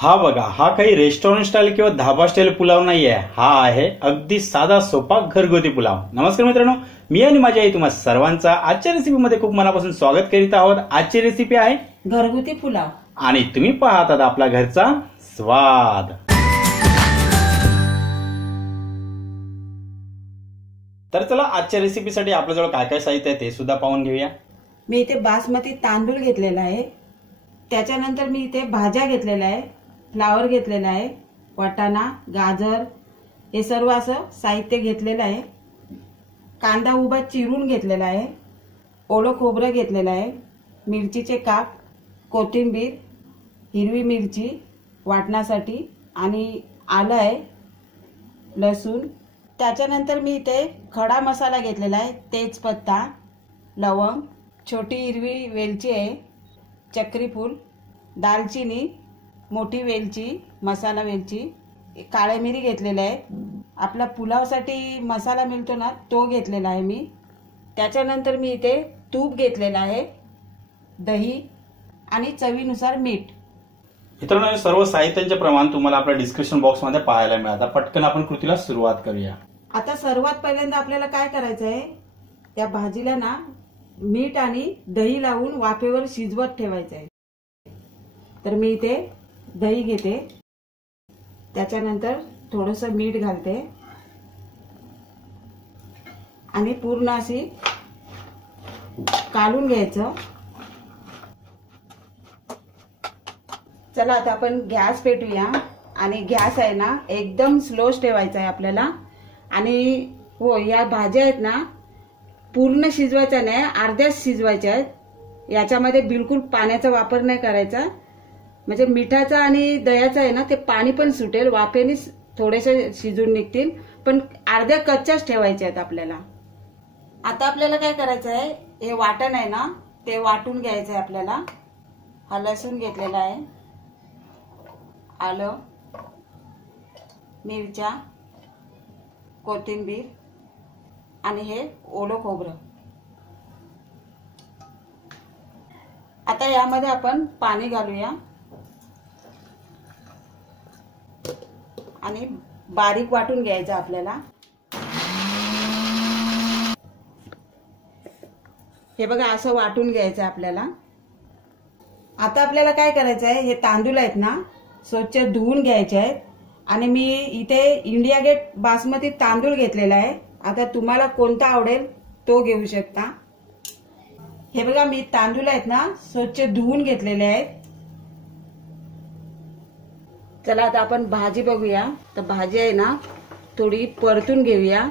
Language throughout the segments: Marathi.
हा बघा हा काही रेस्टॉरंट स्टाईल किंवा धाबा स्टाईल पुलाव नाही आहे हा आहे अगदी साधा सोपा घरगुती पुलाव. नमस्कार मित्रांनो मी आणि माझी आई तुम्हा सर्वांचा आजच्या रेसिपीमध्ये खूप मनापासून स्वागत करीत आहोत. आजची रेसिपी आहे घरगुती पुलाव. आणि तुम्ही पाहत आहात आपला घरचा स्वाद. तर चला आजच्या रेसिपीसाठी आपल्याजवळ काय काय साहित्य आहे ते सुद्धा पाहून घेऊया. मी इथे बासमती तांदूळ घेतलेला आहे. त्याच्यानंतर मी इथे भाज्या घेतलेल्या आहे. फ्लावर घेतलेला आहे वाटाणा गाजर हे सर्व असं साहित्य घेतलेलं आहे. कांदा उभा चिरून घेतलेला आहे ओळं खोबरं घेतलेलं आहे मिरचीचे काप कोथिंबीर हिरवी मिरची वाटण्यासाठी आणि आलं आहे लसूण. त्याच्यानंतर मी इथे खडा मसाला घेतलेला आहे तेजपत्ता लवंग छोटी हिरवी वेलची आहे चक्रीफूल दालचिनी मोठी वेलची मसाला वेलची काळे मिरी घेतलेले आहे. आपला पुलावसाठी मसाला मिळतो ना तो घेतलेला आहे मी. त्याच्यानंतर मी इथे तूप घेतलेलं आहे दही आणि चवीनुसार मीठ. मित्रांनो सर्व साहित्यांचे प्रमाण तुम्हाला आपल्या डिस्क्रिप्शन बॉक्समध्ये पाहायला मिळालं पटकन आपण कृतीला सुरुवात करूया. आता सर्वात पहिल्यांदा आपल्याला काय करायचं आहे त्या भाजीला ना मीठ आणि दही लावून वाफेवर शिजवत ठेवायचं आहे तर मी इथे दही घेते. त्याच्यानंतर थोडंसं मीठ घालते. आणि पूर्ण अशी काढून घ्यायचं. चला आता आपण गॅस पेटूया. आणि गॅस आहे ना एकदम स्लोच ठेवायचा आहे आपल्याला. आणि हो या भाज्या आहेत ना पूर्ण शिजवायच्या नाही अर्ध्याच शिजवायच्या आहेत. याच्यामध्ये बिलकुल पाण्याचा वापर नाही करायचा. म्हणजे मिठाचा आणि दह्याचा आहे ना ते पाणी पण सुटेल वाफेने थोडेसे शिजून निघतील. पण अर्ध्या कच्च्याच ठेवायच्या आहेत आपल्याला. आता आपल्याला काय करायचं आहे? हे वाटण आहे ना ते वाटून घ्यायचं आहे आपल्याला. हा लसूण घेतलेला आहे. आलं. मिरच्या. कोथिंबीर. आणि हे ओलं खोबरं. आता यामध्ये आपण पाणी घालूया. आणि बारीक वाटून घ्यायचं आपल्याला. हे बघा असं वाटून घ्यायचं आपल्याला. आता आपल्याला काय करायचं आहे हे तांदूळ आहेत ना स्वच्छ धुवून घ्यायचे आहेत. आणि मी इथे इंडिया गेट बासमती तांदूळ घेतलेला आहे. आता तुम्हाला कोणता आवडेल तो घेऊ शकता. हे बघा मी तांदूळ आहेत ना स्वच्छ धुवून घेतलेले आहेत. चला आता आपण भाजी बघूया. तर भाजी आहे ना थोडी परतून घेऊया.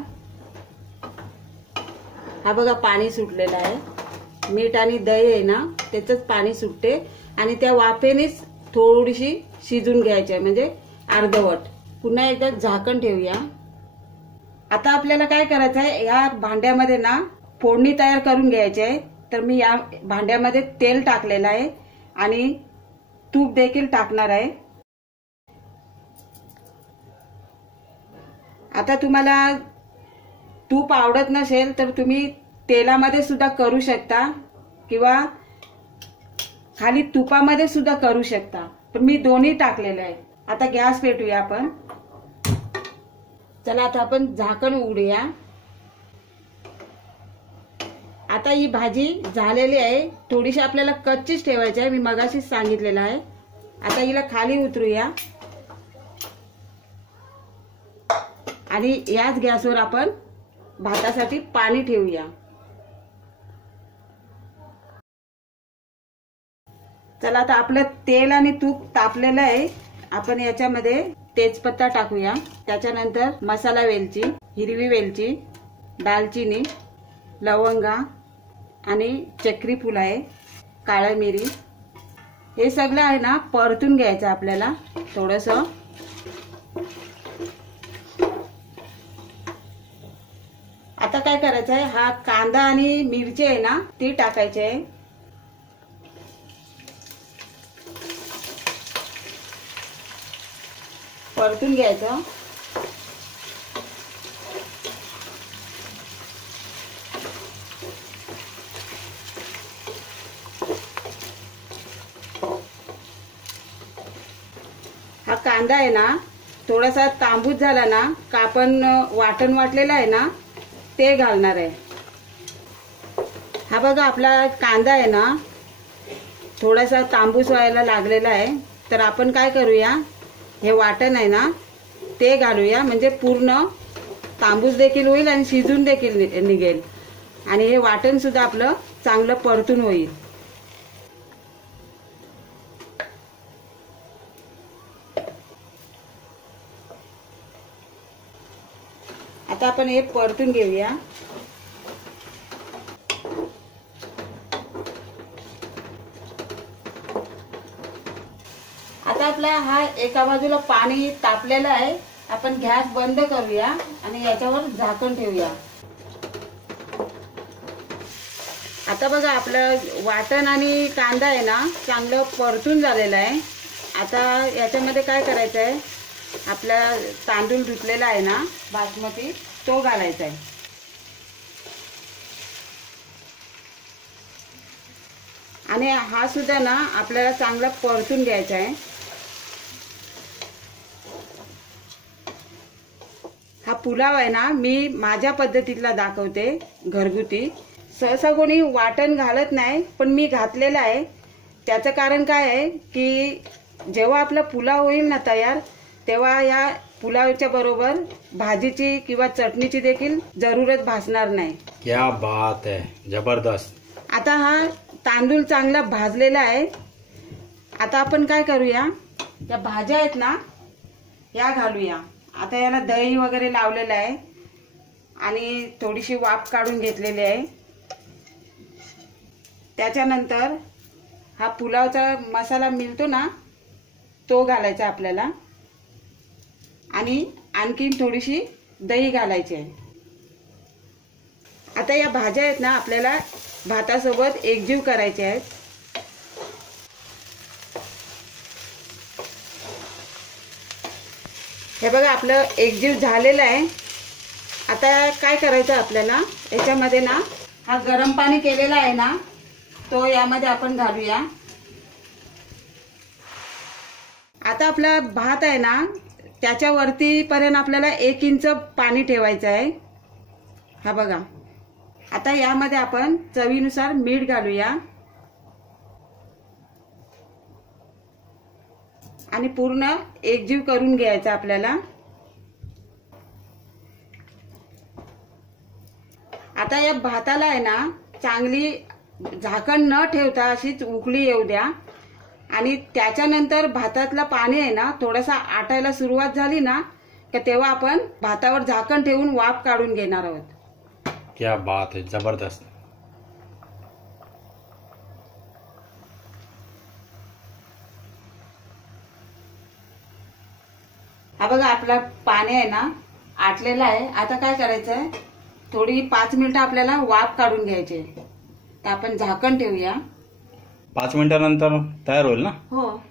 हा बघा पाणी सुटलेलं आहे. मीठ आणि दही आहे ना त्याच पाणी सुटते. आणि त्या वाफेनेच थोडीशी शिजून घ्यायची आहे म्हणजे अर्धवट. पुन्हा एकदा झाकण ठेवूया. आता आपल्याला काय करायचं आहे या भांड्यामध्ये ना फोडणी तयार करून घ्यायची आहे. तर मी या भांड्यामध्ये तेल टाकलेलं आहे आणि तूप देखील टाकणार आहे. आता तुम्हाला तूप आवडत नसेल तर तुम्ही तेलामध्ये सुद्धा करू शकता किंवा खाली तुपामध्ये सुद्धा करू शकता. पण मी दोन्ही टाकलेले आहे. आता गॅस पेटूया आपण. चला आता आपण झाकण उघडूया. आता ही भाजी झालेली आहे. थोडीशी आपल्याला कच्चीच ठेवायची आहे. मी मगाशीच सांगितलेलं आहे. आता हिला खाली उतरूया. आणि याच गॅसवर आपण भातासाठी पाणी ठेवूया. चला आता आपलं तेल आणि तूप तापलेलं आहे. आपण याच्यामध्ये तेजपत्ता टाकूया. त्याच्यानंतर मसाला वेलची हिरवी वेलची दालचिनी लवंगा आणि चक्री फुल आहे काळ्या मिरी. हे सगळं आहे ना परतून घ्यायचं आपल्याला थोडंसं. आता काय करायचं आहे हा कांदा आणि मिरची आहे ना ती टाकायची आहे. परतून घ्यायचं. हा कांदा आहे ना थोडासा तांबूस झाला ना कापण वाटण वाटलेलं आहे ना ते घालणार आहे. हा बघा आपला कांदा आहे ना थोडासा तांबूस व्हायला लागलेला आहे. तर आपण काय करूया हे वाटण आहे ना ते घालूया. म्हणजे पूर्ण तांबूस देखील होईल आणि शिजून देखील नि- निघेल. आणि हे वाटणसुद्धा आपलं चांगलं परतून होईल. आता आपण हे परतून घेऊया. आता आपला हा एका बाजूला पाणी तापलेला आहे. आपण गॅस बंद करूया आणि याच्यावर झाकण ठेवूया. आता बघा आपलं वाटण आणि कांदा आहे ना चांगलं परतून झालेलं आहे. आता याच्यामध्ये काय करायचं आहे आपला तांदूळ धुतलेला आहे ना बासमती. तो घालायचा आहे. आणि हा सुद्धा ना आपल्याला चांगला परतून घ्यायचा आहे. हा पुलाव आहे ना मी माझ्या पद्धतीतला दाखवते घरगुती. सहसा कोणी वाटण घालत नाही पण मी घातलेलं आहे. त्याचं कारण काय आहे की जेव्हा आपला पुलाव होईल ना तयार तेव्हा या पुलावच्या बरोबर भाजीची किंवा चटणीची देखील जरूरत भासणार नाही. क्या बात आहे जबरदस्त. आता हा तांदूळ चांगला भाजलेला आहे. आता आपण काय करूया? या भाज्या आहेत ना या घालूया. आता याला दही वगैरे लावलेलं आहे. आणि थोडीशी वाफ काढून घेतलेली आहे. त्याच्यानंतर हा पुलावचा मसाला मिळतो ना तो घालायचा आपल्याला. आणि आणखीन थोडीशी दही घालायची आहे. आता या भाज्या आहेत ना आपल्याला भातासोबत एकजीव करायचे आहेत. हे बघा आपलं एकजीव झालेलं आहे. आता काय करायचं आपल्याला? याच्यामध्ये ना हा गरम पाणी केलेला आहे ना तो यामध्ये आपण घालूया. आता आपला भात आहे ना त्याच्यावरती पर्यंत आपल्याला एक इंच पाणी ठेवायचं आहे. हा बघा. आता यामध्ये आपण चवीनुसार मीठ घालूया. आणि पूर्ण एकजीव करून घ्यायचा आपल्याला. आता या भाताला आहे ना चांगली झाकण न ठेवता अशीच उकळी येऊ द्या. आणि त्याच्यानंतर भातातलं पाणी आहे ना थोडासा आटायला सुरुवात झाली ना का तेव्हा आपण भातावर झाकण ठेवून वाफ काढून घेणार आहोत. क्या बात आहे जबरदस्त. हा बघा आपला पाणी आहे ना आटलेला आहे. आता काय करायचं आहे थोडी पाच मिनिटं आपल्याला वाफ काढून घ्यायची. तर आपण झाकण ठेवूया. पाच मिनिटानंतर तयार होईल ना? हो.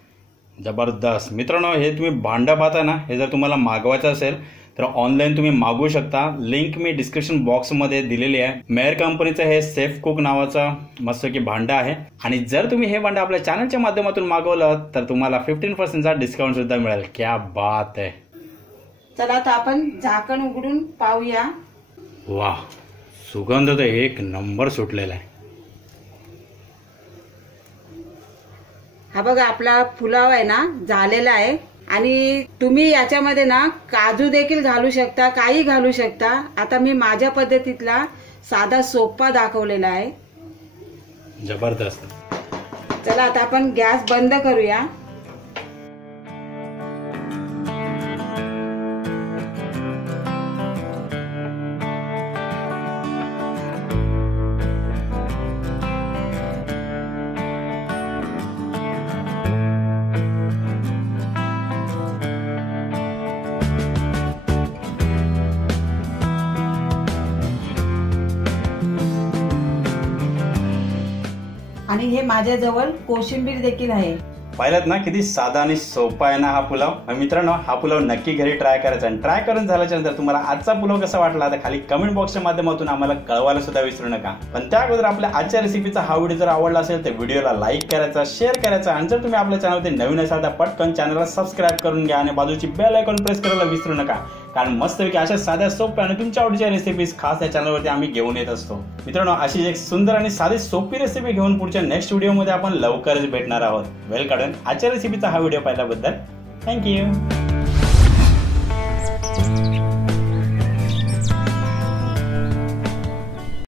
जबरदस्त. मित्रांनो हे तुम्ही भांडं पाहता ना हे जर तुम्हाला मागवायचं असेल तर ऑनलाईन तुम्ही मागवू शकता. लिंक मी डिस्क्रिप्शन बॉक्समध्ये दिलेली आहे. मेअर कंपनीचं हे सेफ कुक नावाचं मस्त की भांडं आहे. आणि जर तुम्ही हे भांडं आपल्या चॅनलच्या माध्यमातून मागवलं तर तुम्हाला फिफ्टीन पर्सेंटचा डिस्काउंट सुद्धा मिळेल. क्या बात आहे. चला आता आपण झाकण उघडून पाहूया. वा सुगंध तर एक नंबर सुटलेला आहे. हा बघा आपला पुलाव आहे ना झालेला आहे. आणि तुम्ही याच्यामध्ये ना काजू देखील घालू शकता काही घालू शकता. आता मी माझ्या पद्धतीतला साधा सोपा दाखवलेला आहे. जबरदस्त. चला आता आपण गॅस बंद करूया. हे माझ्याजवळ कोशिंबीर देखील आहे. पाहिलात ना किती साधा आणि सोपा आहे ना हा पुलाव. मित्रांनो हा पुलाव नक्की घरी ट्राय करायचा आणि ट्राय करून झाल्याच्यानंतर तुम्हाला आजचा पुलाव कसा वाटला तर खाली कमेंट बॉक्सच्या माध्यमातून आम्हाला कळवायला सुद्धा विसरू नका. पण त्या अगोदर आपल्या आजच्या रेसिपीचा हा व्हिडिओ जर आवडला असेल तर व्हिडिओला लाईक करायचा शेअर करायचा. आणि जर तुम्ही आपल्या चॅनलवरती नवीन असाल तर पटकन चॅनलला सबस्क्राईब करून घ्या. आणि बाजूची बेल आयकॉन प्रेस करायला विसरू नका. कारण मस्तपैकी अशा साध्या सोप्या आणि तुमच्या आवडीच्या रेसिपीज खास या चॅनलवरती आम्ही घेऊन येत असतो. मित्रांनो अशी एक सुंदर आणि साधी सोपी रेसिपी घेऊन पुढच्या नेक्स्ट व्हिडिओमध्ये आपण लवकरच भेटणार आहोत. वेल काढून आजच्या रेसिपीचा हा व्हिडिओ पाहिल्याबद्दल थँक्यू